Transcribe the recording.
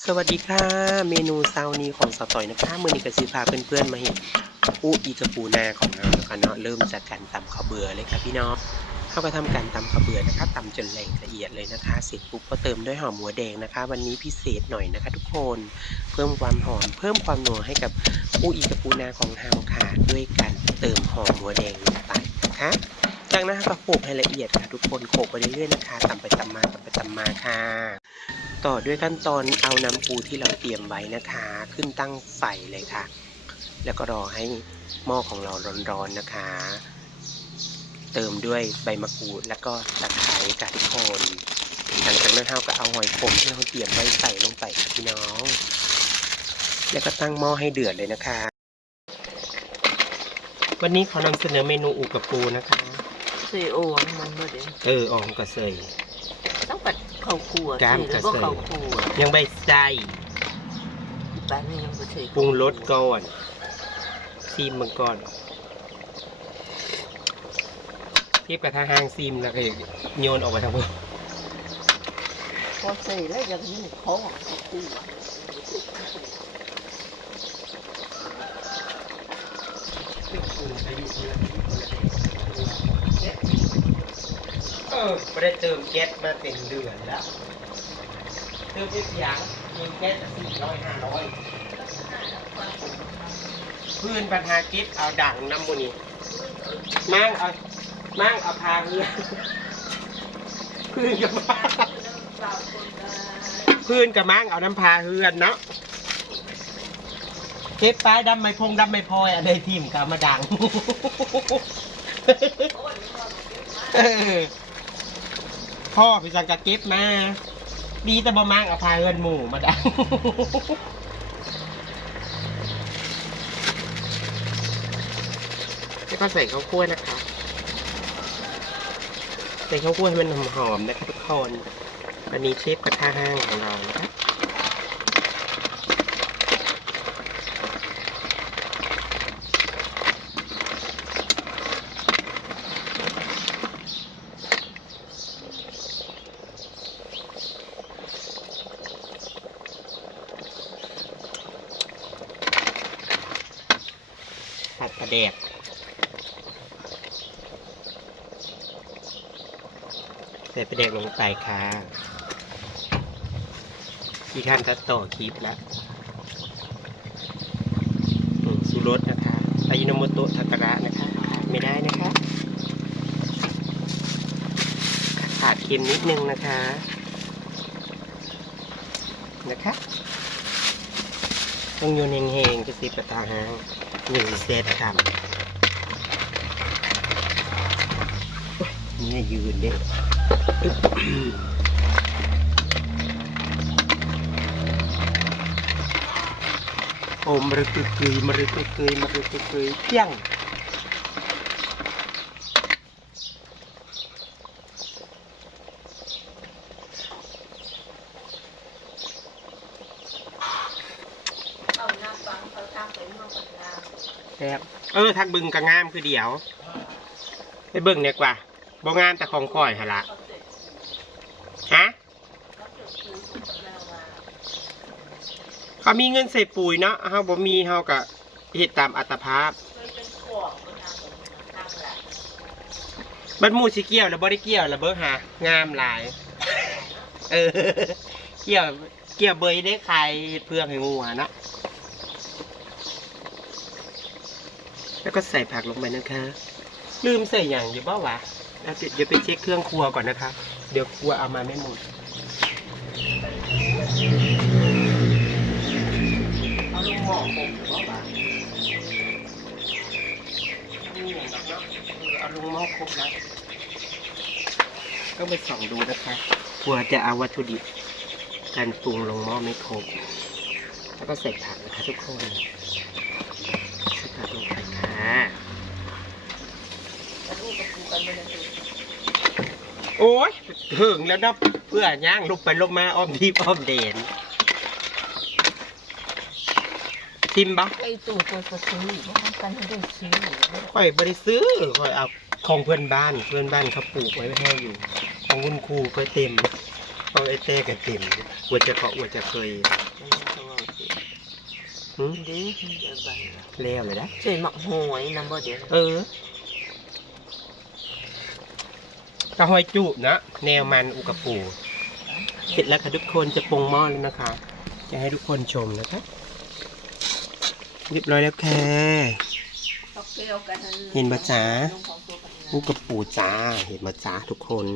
สวัสดีค่ะ เมนูเซานี้ของสาวต่อยนะคะมือนี้กสิพาเพื่อนๆมาเห็นอูอีกระปูนาของเราแล้วกันเนาะเริ่มจากการตำข้าวเบื่อเลยค่ะพี่น้องเขาก็ทำการตำข้าวเบื่อนะคะตำจนแหลงละเอียดเลยนะคะ เสร็จปุ๊บก็เติมด้วยหอมหัวแดงนะคะ วันนี้พิเศษหน่อยนะคะ ทุกคนเพิ่มความหอม เพิ่มความนัวให้กับอูอีกระปูนาของเฮาค่ะด้วยการเติมหอมหัวแดงลงไปนะคะจากนั้นก็โขลกให้ละเอียดค่ะทุกคนโขลกไปเรื่อยๆนะคะตำไปตำมาตำไปตำมาค่ะ ต่อด้วยขั้นตอนเอาน้ำปูที่เราเตรียมไว้นะคะ ขึ้นตั้งไฟเลยค่ะ แล้วก็รอให้หม้อของเราร้อนๆนะคะ เติมด้วยใบมะกรูดแล้วก็ตะไคร้ค่ะทุกคนหลังจากนั้นเราก็เอาหอยขมที่เราเตรียมไว้ใส่ลงไปค่ะพี่น้อง แล้วก็ตั้งหม้อให้เดือดเลยนะคะ วันนี้ขอนำเสนอเมนูอุกกะปูนะคะใส่โอ่งมันบ่เด้เอออองกระเซยต้องปัด ข้าวคั่วกล้ามใส่แล้วก็กระเสย ข้าวคั่วยังใบไส้บ้านนี้ยังบ่ใส่ปรุงรสก่อนซีมมันก่อนเทียบกับทางห้างซีมแล้วก็โยนออกมาทางพวกพอใส่แล้วยังมีของข้าวคั่ว เอไม่ได้เติมแก๊สมาเป็นเดือนแล้วเติมแค่เสียงเติมแก๊สสี่ร้อยห้าร้อยพื้นปัญหาก็บเอาดังน้ำมูนี่มั่งเอามั่งเอาพาเรือพื้นกับมั่งพื้นกับมั่งเอาน้ำพาเฮือนเนาะเก็บไปดำไม่พงดำไม่พลอยอะไรทีมกับมาดังเออ พ่อพี่สังกะเก็บมา ดีแต่บ่มังเอาพาเฮือนหมู่มาดังแล้วก็ใส่ข้าวคั่วนะคะ ใส่ข้าวคั่วให้มันหอมๆนะครับทุกคนวันนี้เชฟกระทะห้างของเรานะคะ ผัดกระเดกใส่ปลาแดกลงไปค่ะที่ท่านตัดต่อคลิปแล้วสูรสนะคะอายุนโมโตะทากระนะคะขาดไม่ได้นะคะ ขาดเค็มนิดนึงนะคะ นะคะ ต้องโยนเฮงๆจะสิบกระตาหางหนึ่งเซตครับนี่ยืนเด้อึ๊บโอ้มรึกกึกกึยมรึกกึกกึยมรึกกึกกึยเปี้ยง เอาน้ำฟังเขาทำไปนอกจากน้ แซ่บเออทักบึงก็งามคือเดียวไปเบิ่งเนี่ยกว่าบ่งามแต่ของคอยหนละฮะเขามีเงินใส่ปุ๋ยเนาะเฮาบ่มีเฮาก็เฮ็ดตามอัตภาพบัดหมูสิเกี่ยวแล้วบ่ได้เกี่ยวแล้วเบิ่งหางามหลาย เออ เกี่ยวเกี่ยวเบยได้ขายเพื่อให้งัวเนาะ แล้วก็ใส่ผักลงไปนะคะ ลืมใส่อย่างอยู่บ่าวะเอาเดี๋ยวเดี๋ยวไปเช็คเครื่องครัวก่อนนะคะ เดี๋ยวครัวเอามาไม่หมดเอาลงหม้อครบหรือเปล่าวะนี่อย่างดอกเนาะเออเอาลงหม้อครบแล้วก็ไปส่องดูนะคะกลัวจะเอาวัตถุดิบการปรุงลงหม้อไม่ครบ แล้วก็ใส่ผักนะคะทุกคนใส่ผักล งไปค่ะแล้วลูกกับกูกันไม่ได้เลยโอ้ยถึงแล้วนะเพื่อย่างลุกไปลงมาอ้อมทีอ้อมเดนทิมบะไอ้ตู่ตัวจะซื้อว่ามันกันให้ได้ซื้อค่อยบริซื้อค่อยเอาของเพื่อนบ้านเพื่อนบ้านเขาปลูกไว้ให้อยู่ ของคุณครูก็เต็มเอาไอ้เต้กับติ่มวัวจะเคาะวัวจะเคยมันก็ว่าสิ หึเด้เดี๋ยวไปแล้วเลยนะใส่หมักหวยนำบ่เดี๋ยวเออกระหอยจุนะ แนวมันอุกระปูเสร็จแล้วค่ะทุกคนจะปรุงหม้อแล้วนะคะ จะให้ทุกคนชมนะคะเรียบร้อยแล้วค่ะเขาเกี่ยวกันเห็นปะจ๊ะลงของตัวกันนะอุกระปูจ้า เห็นมาจ้าทุกคน